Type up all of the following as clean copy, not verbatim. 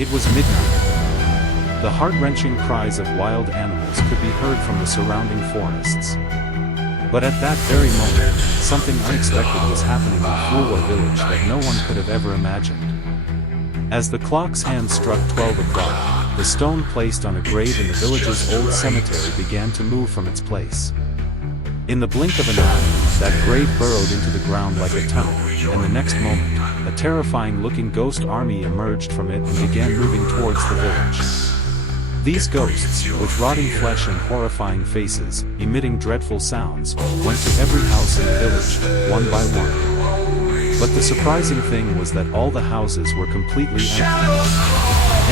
It was midnight. The heart-wrenching cries of wild animals could be heard from the surrounding forests. But at that very moment, something unexpected was happening in Fulwa village that no one could have ever imagined. As the clock's hand struck 12 o'clock, the stone placed on a grave in the village's old cemetery began to move from its place. In the blink of an eye, that grave burrowed into the ground like a tunnel, and the next moment, a terrifying-looking ghost army emerged from it and began moving towards the village. These ghosts, with rotting flesh and horrifying faces, emitting dreadful sounds, went to every house in the village, one by one. But the surprising thing was that all the houses were completely empty.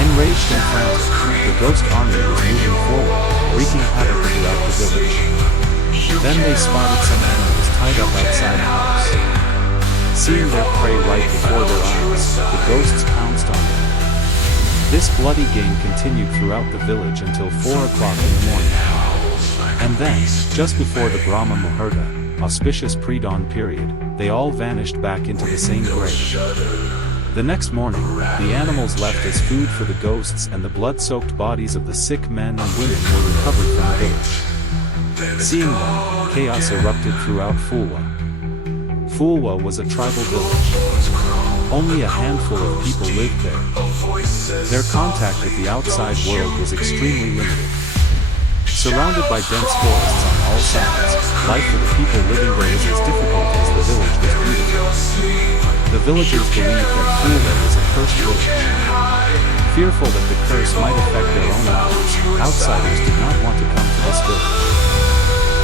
Enraged and frantic, the ghost army was moving forward, wreaking havoc throughout the village. Then they spotted some animals tied up outside the house. Seeing their prey right before their eyes, the ghosts pounced on them. This bloody game continued throughout the village until 4 o'clock in the morning. And then, just before the Brahma Muhurta, auspicious pre-dawn period, they all vanished back into the same grave. The next morning, the animals left as food for the ghosts, and the blood-soaked bodies of the sick men and women were recovered from the village. Seeing them, chaos erupted throughout Fulwa. Fulwa was a tribal village. Only a handful of people lived there. Their contact with the outside world was extremely limited. Surrounded by dense forests on all sides, life for the people living there was as difficult as the village was beautiful. The villagers believed that Fulwa was a cursed village. Fearful that the curse might affect their own lives, outsiders did not want to come to this village.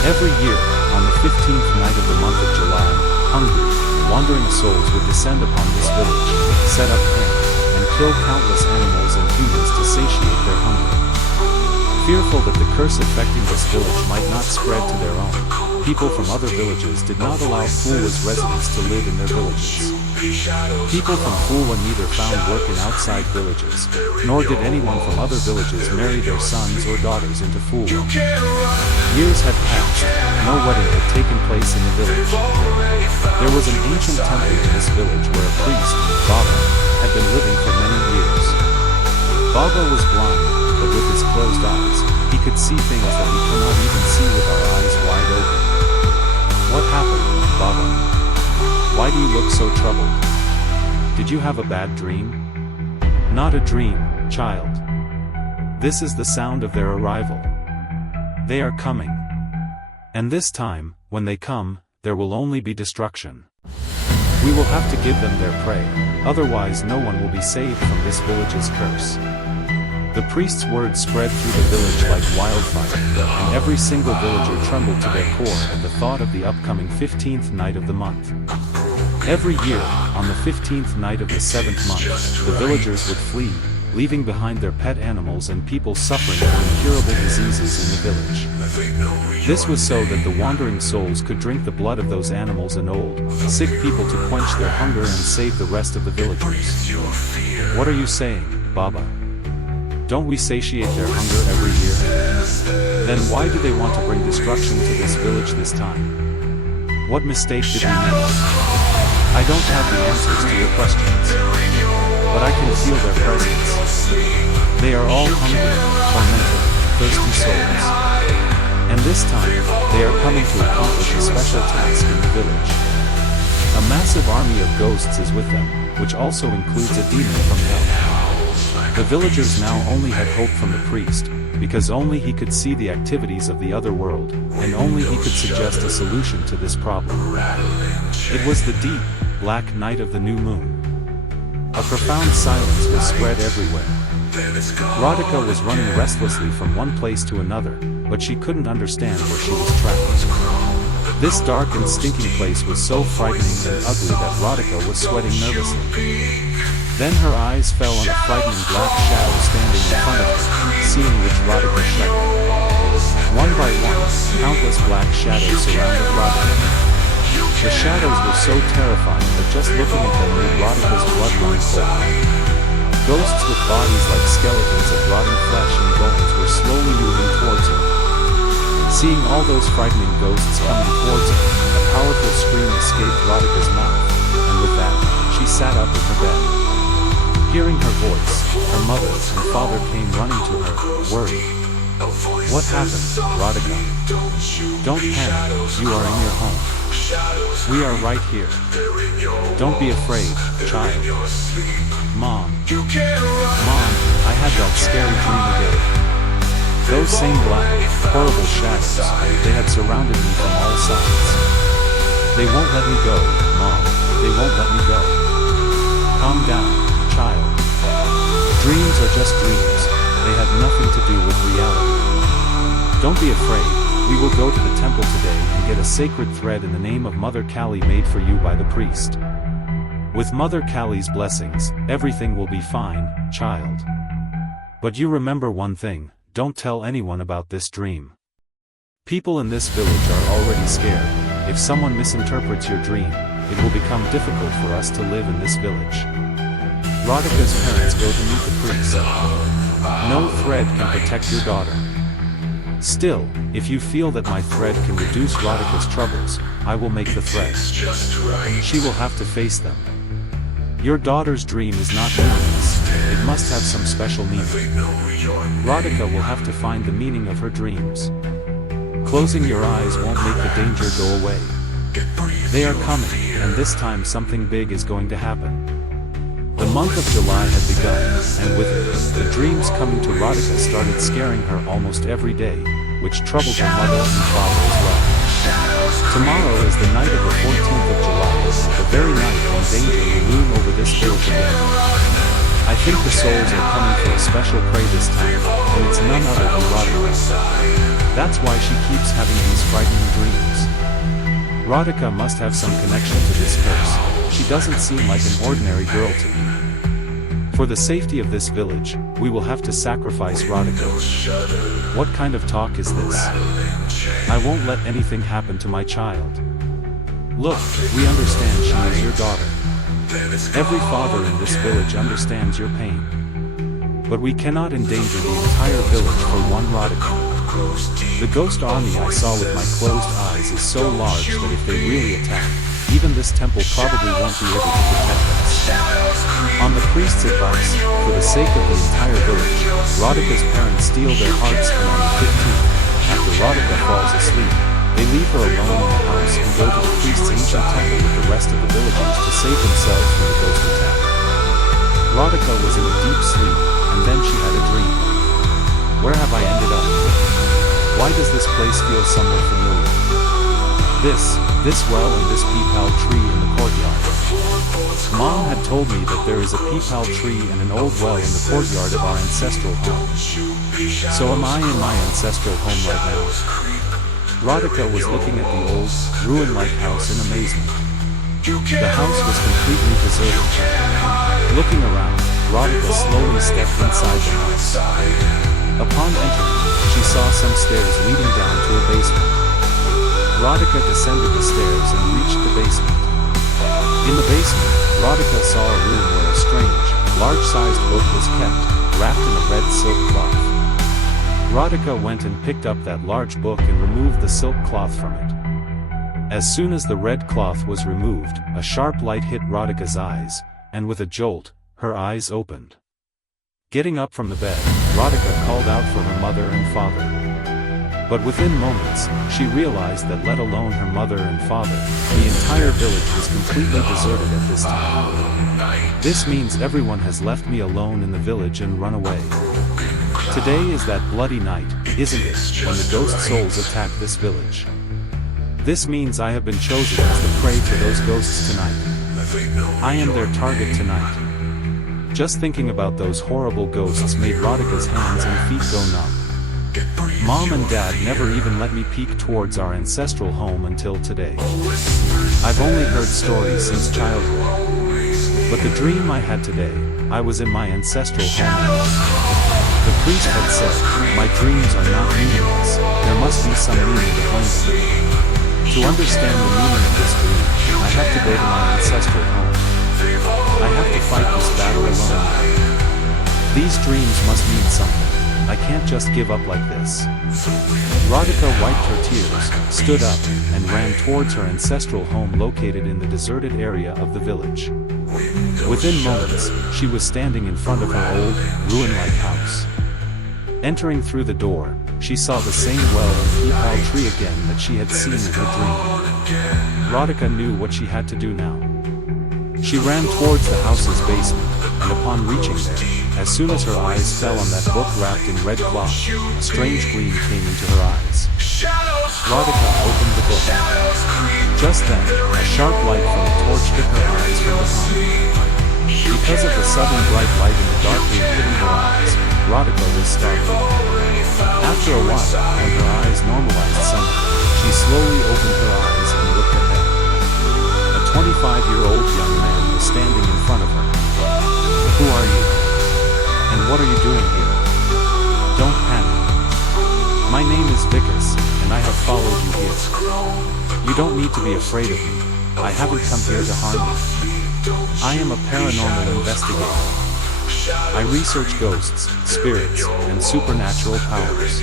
Every year, on the 15th night of the month of July, hungry, wandering souls would descend upon this village, set up camp, and kill countless animals and humans to satiate their hunger. Fearful that the curse affecting this village might not spread to their own, people from other villages did not allow Fulwa's residents to live in their villages. People from Fulwa neither found work in outside villages, nor did anyone from other villages marry their sons or daughters into Fulwa. Years had passed, no wedding had taken place in the village. There was an ancient temple in this village where a priest, Baba, had been living for many years. Baba was blind, but with his closed eyes, he could see things that we cannot even see with our eyes wide open. What happened, Baba? Why do you look so troubled? Did you have a bad dream? Not a dream, child. This is the sound of their arrival. They are coming. And this time, when they come, there will only be destruction. We will have to give them their prey, otherwise no one will be saved from this village's curse. The priest's words spread through the village like wildfire, and every single villager trembled to their core at the thought of the upcoming 15th night of the month. Every year, on the 15th night of the 7th month, the villagers would flee, leaving behind their pet animals and people suffering from incurable diseases in the village. This was so that the wandering souls could drink the blood of those animals and old, sick people to quench their hunger and save the rest of the villagers. What are you saying, Baba? Don't we satiate their hunger every year? Then why do they want to bring destruction to this village this time? What mistake did we make? I don't have the answers to your questions, but I can feel their presence. They are all hungry, tormented, thirsty souls. And this time, they are coming to accomplish a special task in the village. A massive army of ghosts is with them, which also includes a demon from hell. The villagers now only had hope from the priest, because only he could see the activities of the other world, and only he could suggest a solution to this problem. It was the deep, black night of the new moon. A profound silence was spread everywhere. Radhika was running restlessly from one place to another, but she couldn't understand where she was trapped. This dark and stinking place was so frightening and ugly that Radhika was sweating nervously. Then her eyes fell on a frightening black shadow standing in front of her, seeing which Radhika shuddered. One by one, countless black shadows surrounded Radhika. The shadows were so terrifying that just looking at them made Radhika's blood run cold. Ghosts with bodies like skeletons of rotting flesh and bones were slowly moving towards her. Seeing all those frightening ghosts coming towards her, a powerful scream escaped Radhika's mouth, and with that, she sat up in her bed. Hearing her voice, her mother and father came running to her, worried. "What happened, Radhika? Don't panic, you are in your home. We are right here. Don't be afraid, child." Mom, I had that scary dream again. Those same black, horrible shadows, they had surrounded me from all sides. They won't let me go, Mom, they won't let me go. Calm down, child. Dreams are just dreams, they have nothing to do with reality. Don't be afraid, we will go to the temple today and get a sacred thread in the name of Mother Kali made for you by the priest. With Mother Kali's blessings, everything will be fine, child. But you remember one thing, don't tell anyone about this dream. People in this village are already scared. If someone misinterprets your dream, it will become difficult for us to live in this village. Radhika's parents go to meet the priest. No thread can protect your daughter. Still, if you feel that my thread can reduce Radhika's troubles, I will make the thread. She will have to face them. Your daughter's dream is not meaningless, it must have some special meaning. Radhika will have to find the meaning of her dreams. Closing your eyes won't make the danger go away. They are coming, and this time something big is going to happen. The month of July had begun, and with it, the dreams coming to Radhika started scaring her almost every day, which troubled her mother and father as well. Tomorrow is the night of the 14th of July, the very night when danger will loom over this village again. I think the souls are coming for a special prey this time, and it's none other than Radhika. That's why she keeps having these frightening dreams. Radhika must have some connection to this curse. She doesn't seem like an ordinary girl to me. For the safety of this village, we will have to sacrifice Radhika. What kind of talk is this? I won't let anything happen to my child. Look, we understand she is your daughter. Every father in this village understands your pain. But we cannot endanger the entire village for one Radhika. The ghost army I saw with my closed eyes is so large that if they really attack, even this temple probably won't be able to protect us. On the priest's advice, for the sake of the entire village, Radhika's parents steel their hearts, and on the 15th, after Radhika falls asleep, they leave her alone in the house and go to the priest's ancient temple with the rest of the villagers to save themselves from the ghost attack. Radhika was in a deep sleep, and then she had a dream. Where have I ended up? Why does this place feel somewhat familiar? This well and this peepal tree in the courtyard. Mom had told me that there is a peepal tree and an old well in the courtyard of our ancestral home. So am I in my ancestral home right now? Radhika was looking at the old, ruin-like house in amazement. The house was completely deserted. Looking around, Radhika slowly stepped inside the house. Upon entering, she saw some stairs leading down to a basement. Radhika descended the stairs and reached the basement. In the basement, Radhika saw a room where a strange, large-sized book was kept, wrapped in a red silk cloth. Radhika went and picked up that large book and removed the silk cloth from it. As soon as the red cloth was removed, a sharp light hit Radhika's eyes, and with a jolt, her eyes opened. Getting up from the bed, Radhika called out for her mother and father. But within moments, she realized that let alone her mother and father, the entire village was completely deserted at this time. This means everyone has left me alone in the village and run away. Today is that bloody night, isn't it, when the ghost souls attack this village? This means I have been chosen as the prey for those ghosts tonight. I am their target tonight. Just thinking about those horrible ghosts made Radhika's hands and feet go numb. Mom and Dad never even let me peek towards our ancestral home until today. I've only heard stories since childhood. But the dream I had today, I was in my ancestral home. The priest had said, my dreams are not meaningless, there must be some meaning behind them. To understand the meaning of this dream, I have to go to my ancestral home. I have to fight this battle alone. These dreams must mean something. I can't just give up like this. Radhika wiped her tears, stood up, and ran towards her ancestral home located in the deserted area of the village. Within moments, she was standing in front of her old, ruin-like house. Entering through the door, she saw the same well and peepal tree again that she had seen in her dream. Radhika knew what she had to do now. She ran towards the house's basement, and upon reaching there, as soon as her eyes fell on that book wrapped in red cloth, a strange gleam came into her eyes. Radhika opened the book. Just then, a sharp light from a torch hit her eyes from behind. Because of the sudden bright light in the darkly hitting her eyes, Radhika was startled. After a while, when her eyes normalized somewhat, she slowly opened her eyes and looked ahead. A 25-year-old young man was standing in front of her. "Who are you? And what are you doing here? Don't panic. My name is Vikas, and I have followed you here. You don't need to be afraid of me. I haven't come here to harm you. I am a paranormal investigator. I research ghosts, spirits, and supernatural powers.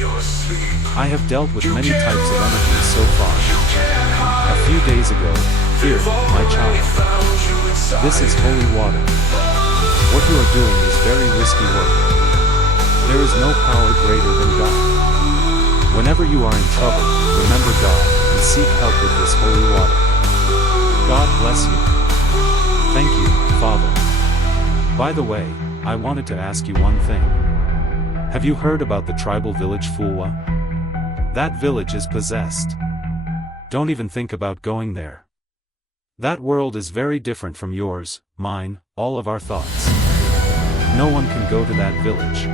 I have dealt with many types of energies so far. A few days ago, here, my child. This is holy water. What you are doing is very risky work. There is no power greater than God. Whenever you are in trouble, remember God, and seek help with this holy water. God bless you." "Thank you, Father. By the way, I wanted to ask you one thing. Have you heard about the tribal village Fulwa? That village is possessed. Don't even think about going there. That world is very different from yours, mine, all of our thoughts. No one can go to that village.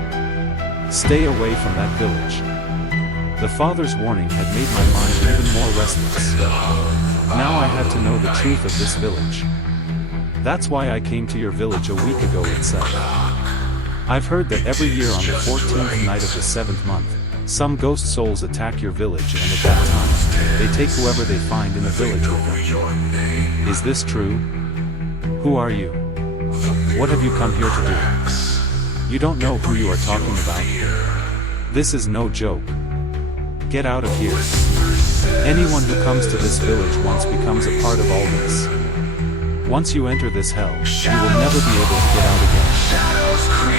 Stay away from that village." The father's warning had made my mind even more restless. Now I had to know the truth of this village. That's why I came to your village a week ago itself. I've heard that every year on the 14th night of the 7th month, some ghost souls attack your village, and at that time, they take whoever they find in the village with them. Is this true? Who are you? What have you come here to do? You don't know who you are talking about. This is no joke. Get out of here. Anyone who comes to this village once becomes a part of all this. Once you enter this hell, you will never be able to get out again.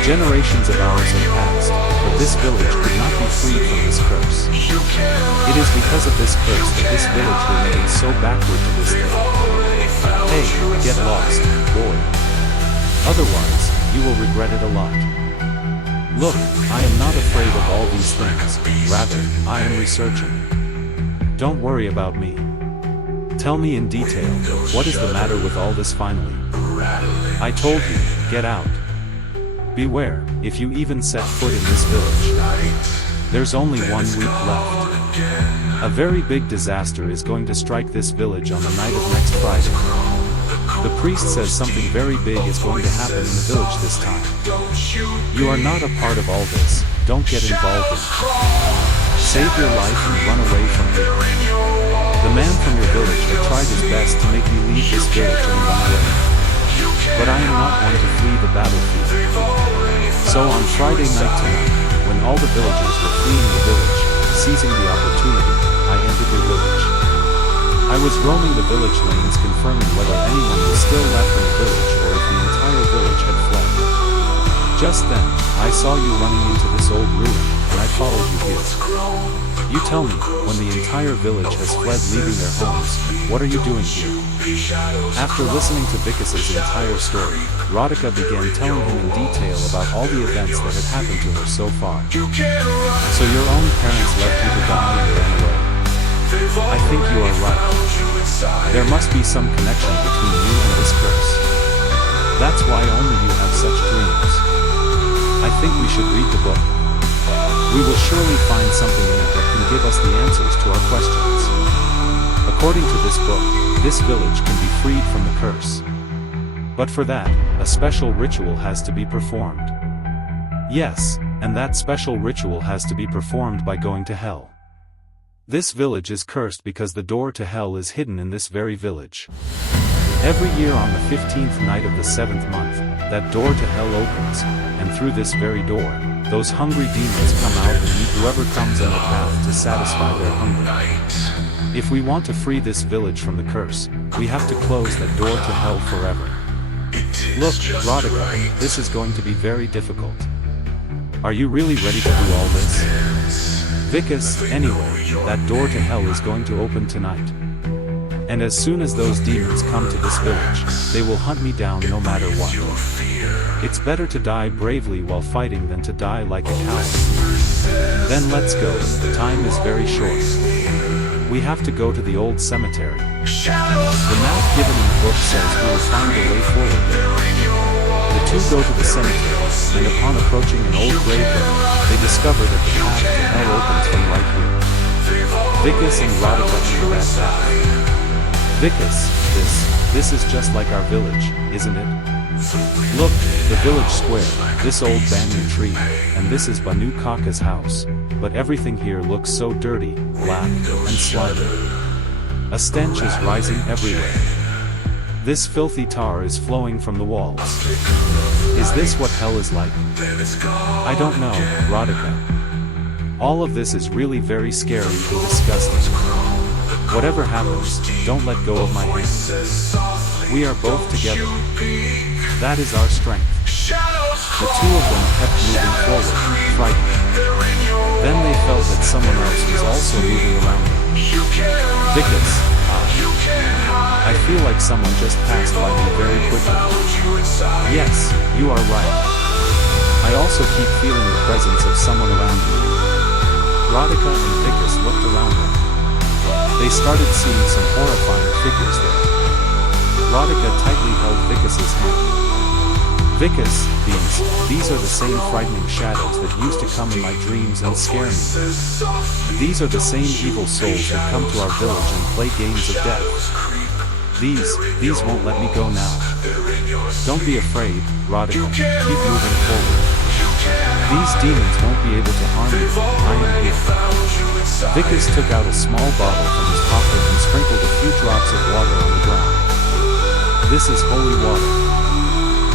Generations of ours have passed, but this village could not be freed from this curse. It is because of this curse that this village remains so backward to this day. Hey, get lost, boy. Otherwise, you will regret it a lot. Look, I am not afraid of all these things, rather, I am researching. Don't worry about me. Tell me in detail, what is the matter with all this finally? I told you, get out. Beware, if you even set foot in this village. There's only 1 week left. A very big disaster is going to strike this village on the night of next Friday. The priest says something very big is going to happen in the village this time. You are not a part of all this, don't get involved in it. Save your life and run away from here. The man from your village had tried his best to make me leave this village and run away. But I am not one to flee the battlefield. So on Friday night tonight, when all the villagers were fleeing the village, seizing the opportunity, I entered your village. I was roaming the village lanes confirming whether anyone was still left in the village or if the entire village had fled. Just then, I saw you running into this old ruin, and I followed you here. You tell me, when the entire village has fled leaving their homes, what are you doing here? After listening to Vikas's entire story, Radhika began telling him in detail about all the events that had happened to her so far. So your own parents left you to die and ran away. I think you are right. There must be some connection between you and this curse. That's why only you have such dreams. I think we should read the book. We will surely find something in it that can give us the answers to our questions. According to this book, this village can be freed from the curse. But for that, a special ritual has to be performed. Yes, and that special ritual has to be performed by going to hell. This village is cursed because the door to hell is hidden in this very village. Every year on the 15th night of the 7th month, that door to hell opens, and through this very door, those hungry demons come out and eat whoever comes in the path to satisfy their hunger. If we want to free this village from the curse, we have to close that door to hell forever. Look, Radhika, this is going to be very difficult. Are you really ready to do all this? Vikas, anyway, that door to hell is going to open tonight. And as soon as those demons come to this village, they will hunt me down no matter what. It's better to die bravely while fighting than to die like a coward. Then let's go, time is very short. We have to go to the old cemetery. The map given in the book says we will find a way forward there. The two go to the cemetery, and upon approaching an old graveyard, they discover that the path to hell opens from right here. Vikas and Radhika enter that path. Vikas, this is just like our village, isn't it? Look, the village square, this old banyan tree, and this is Banu Kaka's house, but everything here looks so dirty, black, and slimy. A stench is rising everywhere. This filthy tar is flowing from the walls. Is this what hell is like? I don't know, Radhika. All of this is really very scary and disgusting. Whatever happens, don't let go of my hand. We are both together. That is our strength. The two of them kept moving forward, frightened. Then they felt that someone else was also moving around them. Vikas, I feel like someone just passed by me very quickly. Yes, you are right. I also keep feeling the presence of someone around me. Radhika and Vikas looked around them. They started seeing some horrifying figures there. Radhika tightly held Vikas's hand. Vikas, these are the same frightening shadows that used to come in my dreams and scare me. These are the same evil souls that come to our village and play games of death. These won't let me go now. Don't be afraid, Radhika, keep moving forward. These demons won't be able to harm you, I am here. Vikas took out a small bottle from his pocket and sprinkled a few drops of water on the ground. This is holy water.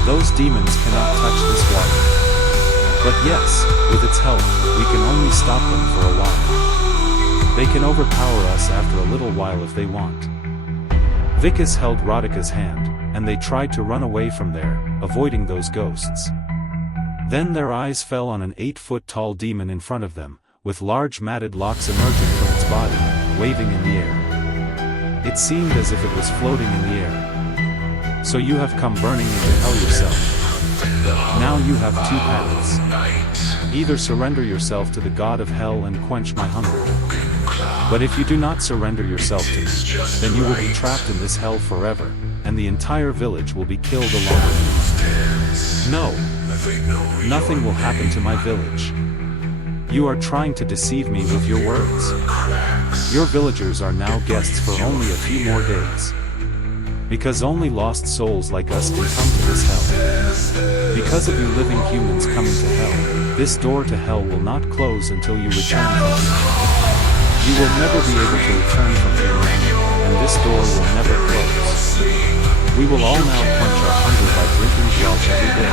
Those demons cannot touch this water. But yes, with its help, we can only stop them for a while. They can overpower us after a little while if they want. Vikas held Radhika's hand, and they tried to run away from there, avoiding those ghosts. Then their eyes fell on an 8-foot-tall demon in front of them, with large matted locks emerging from its body, waving in the air. It seemed as if it was floating in the air. So you have come burning into hell yourself. Now you have two paths. Either surrender yourself to the god of hell and quench my hunger. But if you do not surrender yourself to me, then you will be trapped in this hell forever, and the entire village will be killed along with you. No. Nothing will happen to my village. You are trying to deceive me with your words. Your villagers are now guests for only a few more days. Because only lost souls like us can come to this hell. Because of you living humans coming to hell, this door to hell will not close until you return from here. You will never be able to return from here, and this door will never close. We will all now quench our hunger by drinking blood every day.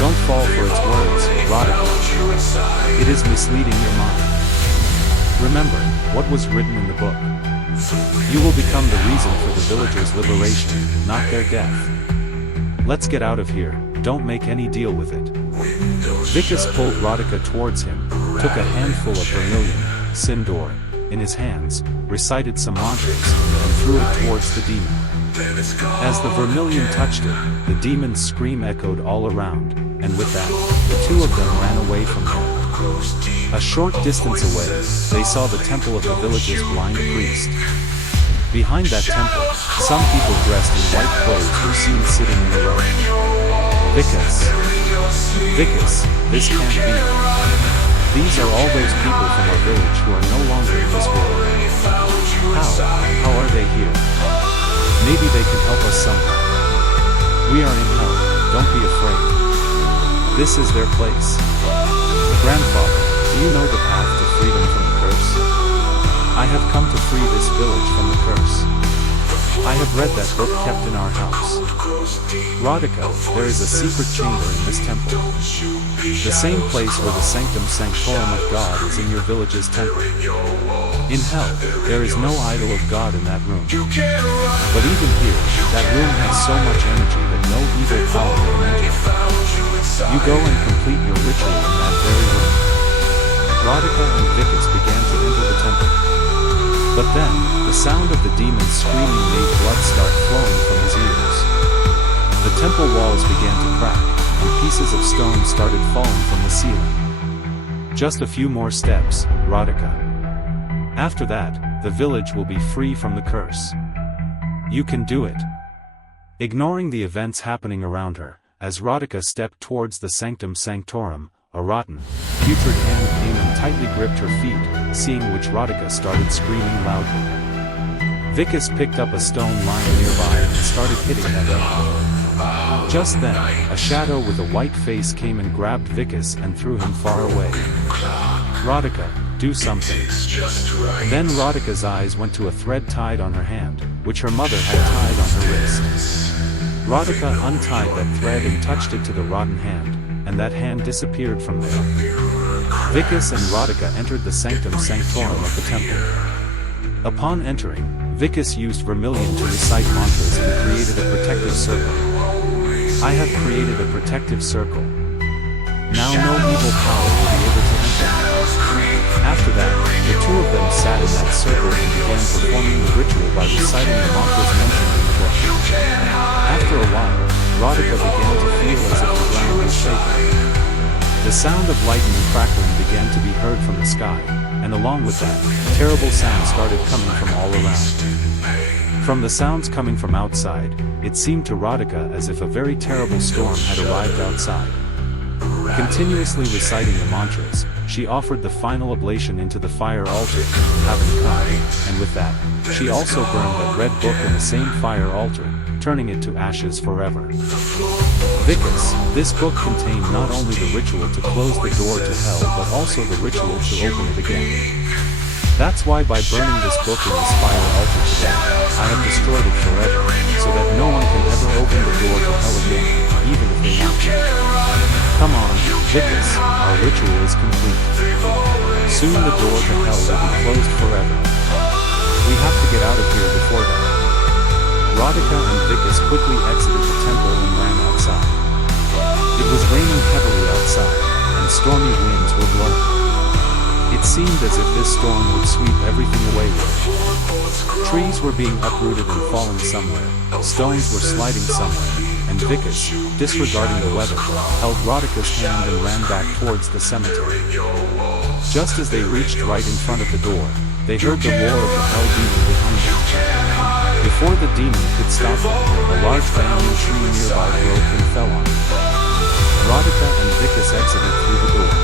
Don't fall for its words, Radhika. It is misleading your mind. Remember what was written in the book. You will become the reason for the villagers' liberation, not their death. Let's get out of here, don't make any deal with it. Vikas pulled Radhika towards him, took a handful of vermilion, Sindor, in his hands, recited some mantras, and threw it towards the demon. As the vermilion touched it, the demon's scream echoed all around, and with that, the two of them ran away from him. A short distance away, they saw the temple of the village's blind priest. Behind that temple, some people dressed in white clothes were seen sitting in a row. Vikas, this can't be. These are all those people from our village who are no longer in this world. How are they here? Maybe they can help us somehow. We are in hell, don't be afraid. This is their place. Grandfather, do you know the path to freedom from the curse? I have come to free this village from the curse. I have read that book kept in our house. Radhika, there is a secret chamber in this temple. The same place where the sanctum sanctorum of God is in your village's temple. In hell, there is no idol of God in that room. But even here, that room has so much energy that no evil power can enter. You go and complete your ritual in that very room. Radhika and Vikas began to enter the temple. But then, the sound of the demons screaming made blood start flowing from his ears. The temple walls began to crack, and pieces of stone started falling from the ceiling. Just a few more steps, Radhika. After that, the village will be free from the curse. You can do it. Ignoring the events happening around her, as Radhika stepped towards the sanctum sanctorum, a rotten, putrid hand came and tightly gripped her feet, seeing which Radhika started screaming loudly. Vikas picked up a stone lying nearby and started hitting that hand. Just then, a shadow with a white face came and grabbed Vikas and threw him far away. Radhika, do something. Then Radhika's eyes went to a thread tied on her hand, which her mother had tied on her wrist. Radhika untied that thread and touched it to the rotten hand, and that hand disappeared from there. Vikas and Radhika entered the sanctum sanctorum of the temple. Upon entering, Vikas used vermilion to recite mantras and created a protective circle. I have created a protective circle. Now no evil power will be able to enter. After that, the two of them sat in that circle and began performing the ritual by reciting the mantras mentioned in the book. After a while, Radhika began to feel as if the ground was shaking. The sound of lightning crackling began to be heard from the sky, and along with that, terrible sounds started coming from all around. From the sounds coming from outside, it seemed to Radhika as if a very terrible storm had arrived outside. Continuously reciting the mantras, she offered the final oblation into the fire altar, having come, and with that, she also burned that red book in the same fire altar, turning it to ashes forever. Vikas, this book contained not only the ritual to close the door to hell but also the ritual to open it again. That's why by burning this book in this fire altar today, I have destroyed it forever, so that no one can ever open the door to hell again, even if they want to. Come on, Vikas, our ritual is complete. Soon the door to hell will be closed forever. We have to get out of here before that. Radhika and Vikas quickly exited the temple and ran outside. It was raining heavily outside, and stormy winds were blowing. It seemed as if this storm would sweep everything away with it. Trees were being uprooted and falling somewhere, stones were sliding somewhere, and Vikas, disregarding the weather, held Radhika's hand and ran back towards the cemetery. Just as they reached right in front of the door, they heard the roar of the hell demon behind them. Before the demon could stop them, a large bamboo tree nearby broke and fell on them. Radhika and Vikas exited through the door.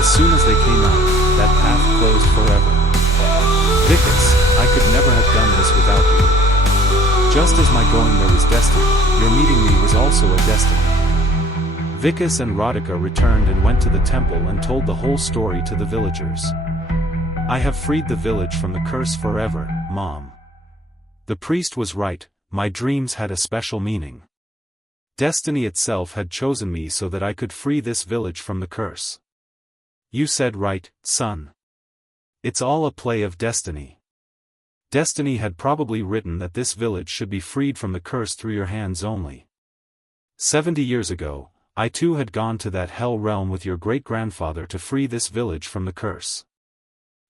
As soon as they came out, that path closed forever. Vikas, I could never have done this without you. Just as my going there was destiny, your meeting me was also a destiny. Vikas and Radhika returned and went to the temple and told the whole story to the villagers. I have freed the village from the curse forever, Mom. The priest was right, my dreams had a special meaning. Destiny itself had chosen me so that I could free this village from the curse. You said right, son. It's all a play of destiny. Destiny had probably written that this village should be freed from the curse through your hands only. 70 years ago, I too had gone to that hell realm with your great-grandfather to free this village from the curse.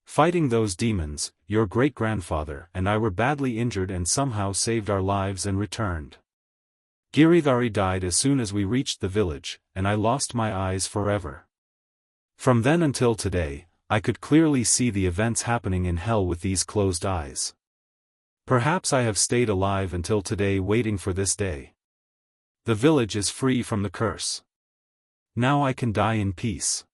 Fighting those demons, your great-grandfather and I were badly injured and somehow saved our lives and returned. Giridhari died as soon as we reached the village, and I lost my eyes forever. From then until today, I could clearly see the events happening in hell with these closed eyes. Perhaps I have stayed alive until today waiting for this day. The village is free from the curse. Now I can die in peace.